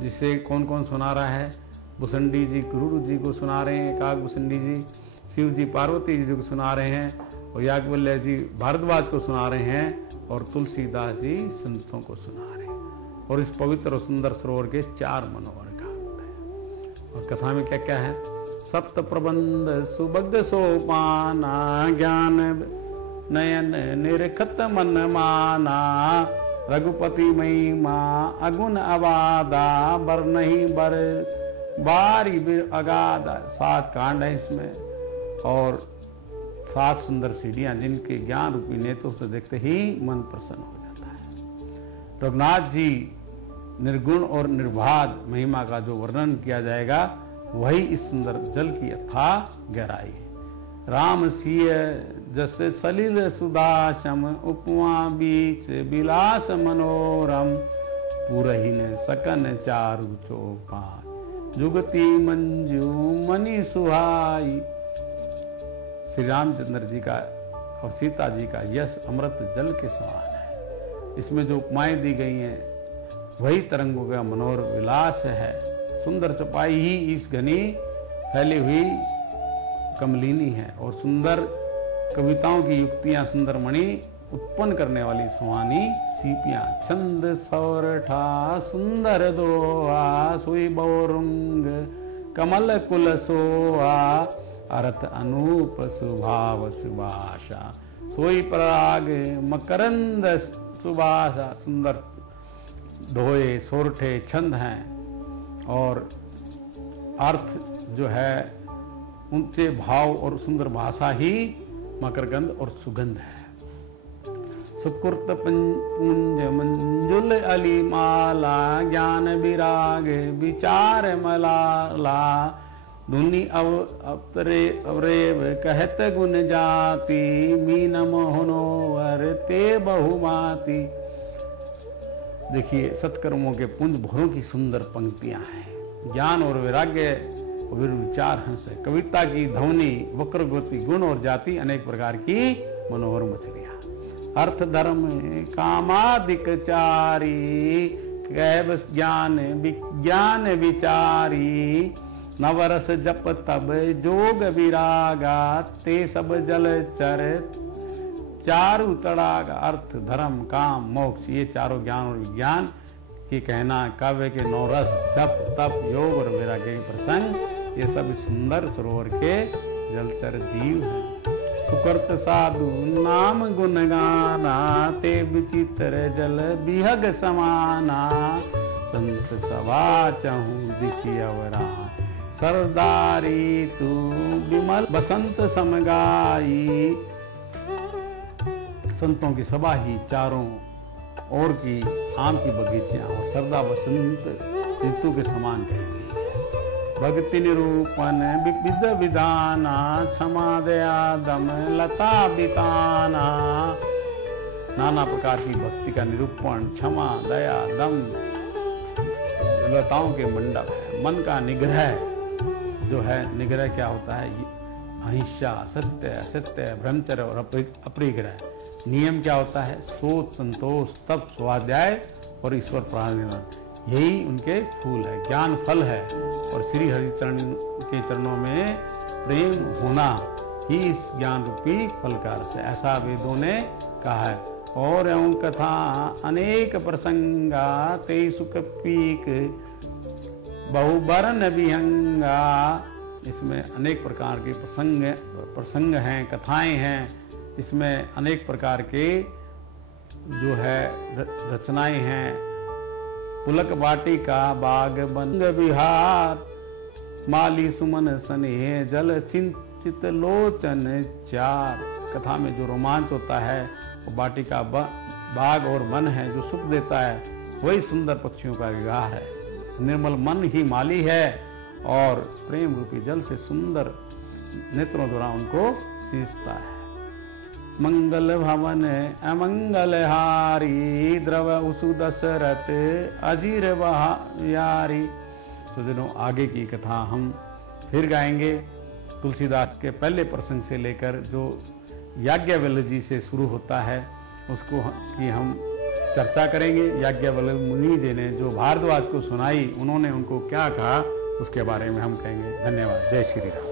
जिसे कौन कौन सुना रहा है? भुसंडी जी गुरु जी को सुना रहे हैं, काग भुसंडी जी, शिव जी पार्वती जी को सुना रहे हैं और याज्ञवल्क्य जी भारद्वाज को सुना रहे हैं और तुलसीदास जी संतों को सुना रहे हैं। और इस पवित्र और सुंदर सरोवर के 4 मनोहर घाट हैं। और कथा में क्या क्या है? सप्त प्रबंध सुभग सोपाना, ज्ञान नयन निरखत मन माना, रघुपति महिमा अगुण अवादा, बर नहीं बर बारी अगाधा। 7 कांड है इसमें और 7 सुंदर सीढ़ियां जिनके ज्ञान रूपी नेत्रों से देखते ही मन प्रसन्न हो जाता है। रघुनाथ जी निर्गुण और निर्बाध महिमा का जो वर्णन किया जाएगा वही इस सुंदर जल की अथाह गहराई है। राम सिय जस सलिल सुदासम, उपमा बीच विलास मनोरम, पुरहिन सकन चारु चौपाई, जुगति मंजू मणि सुहाई। श्री रामचंद्र जी का और सीता जी का यश अमृत जल के समान है। इसमें जो उपमाएं दी गई हैं वही तरंगों का मनोहर विलास है। सुंदर चौपाई ही इस घनी फैली हुई कमलिनी है और सुंदर कविताओं की युक्तियां, सुंदर मणि उत्पन्न करने वाली सुहानी सीपियां। छंद सौरठा सुंदर दोहा, सुई बहुरंग कमल कुल सोहा, अर्थ अनूप सुभाव सुभाषा, सोई पराग मकरंद सुभाषा। सुंदर दोहे सोरठे छंद हैं और अर्थ जो है ऊंचे भाव और सुंदर भाषा ही मकरगंध और सुगंध है। सुकृत पुंज मंजुल अली माला, ज्ञान विराग विचार मलाला, धुनि अवतरे अवरेव कहत गुण जाति, मीन मोहनोवर ते बहुमाति। देखिए सत्कर्मों के पुंज भरों की सुंदर पंक्तियां हैं। ज्ञान और वैराग्य और विचार हंस है। कविता की ध्वनि वक्रगति गुण और जाति अनेक प्रकार की मनोहर मछलियां। अर्थ धर्म कामादिक चारी, कैव ज्ञान विज्ञान विचारी, नवरस जप तब जोग विरागा, ते सब जल चर चारु तड़ागा। अर्थ धर्म काम मोक्ष ये चारों ज्ञान और विज्ञान की कहना काव्य के 9 रस जप तप योग और वैराग्य प्रसंग, ये सब सुंदर सरोवर के जलचर जीव हैं। सुकृत साधु नाम गुण गाना, ते विचित्र जल बिहग समाना, संत सभा चहु दिशि अवरान, सरदारी तू विमल बसंत समगाई। संतों की सभा ही चारों ओर की आम की बगीचियां और सरदा बसंत ऋतु के समान कहती है। भक्ति निरूपण विविध विधाना, क्षमा दया दम लता बिताना। नाना प्रकार की भक्ति का निरूपण, क्षमा दया दम लताओं के मंडप है। मन का निग्रह जो है, निग्रह क्या होता है? अहिंसा, सत्य असत्य, ब्रह्मचर्य और अपरिग्रह। नियम क्या होता है? सोच, संतोष, तप, स्वाध्याय और ईश्वर प्रार्थना। यही उनके फूल है। ज्ञान फल है और श्री हरि चरण के चरणों में प्रेम होना ही इस ज्ञान रूपी फल का रस है, ऐसा वेदों ने कहा है। और एवं कथा अनेक प्रसंगा, तेई सुख पीक बहुबरन विहंगा। इसमें अनेक प्रकार के प्रसंग हैं, कथाएं हैं। इसमें अनेक प्रकार के जो है रचनाएं हैं। पुलक वाटिका बाग बंग विहार, माली सुमन स्नेह जल चिंतित लोचन चार। इस कथा में जो रोमांच होता है वो वाटिका बाग और वन है जो सुख देता है, वही सुंदर पक्षियों का विहार है। निर्मल मन ही माली है और प्रेम रूपी जल से सुंदर नेत्रों द्वारा उनको सींचता है। मंगल भवन अमंगल हारी, द्रव उसु दशरथ अजीर यारी। तो दिनों आगे की कथा हम फिर गाएंगे। तुलसीदास के पहले प्रसंग से लेकर जो याज्ञवल्क्य जी से शुरू होता है उसको की हम चर्चा करेंगे। याज्ञवल्क्य मुनि जी ने जो भारद्वाज को सुनाई, उन्होंने उनको क्या कहा उसके बारे में हम कहेंगे। धन्यवाद। जय श्री राम।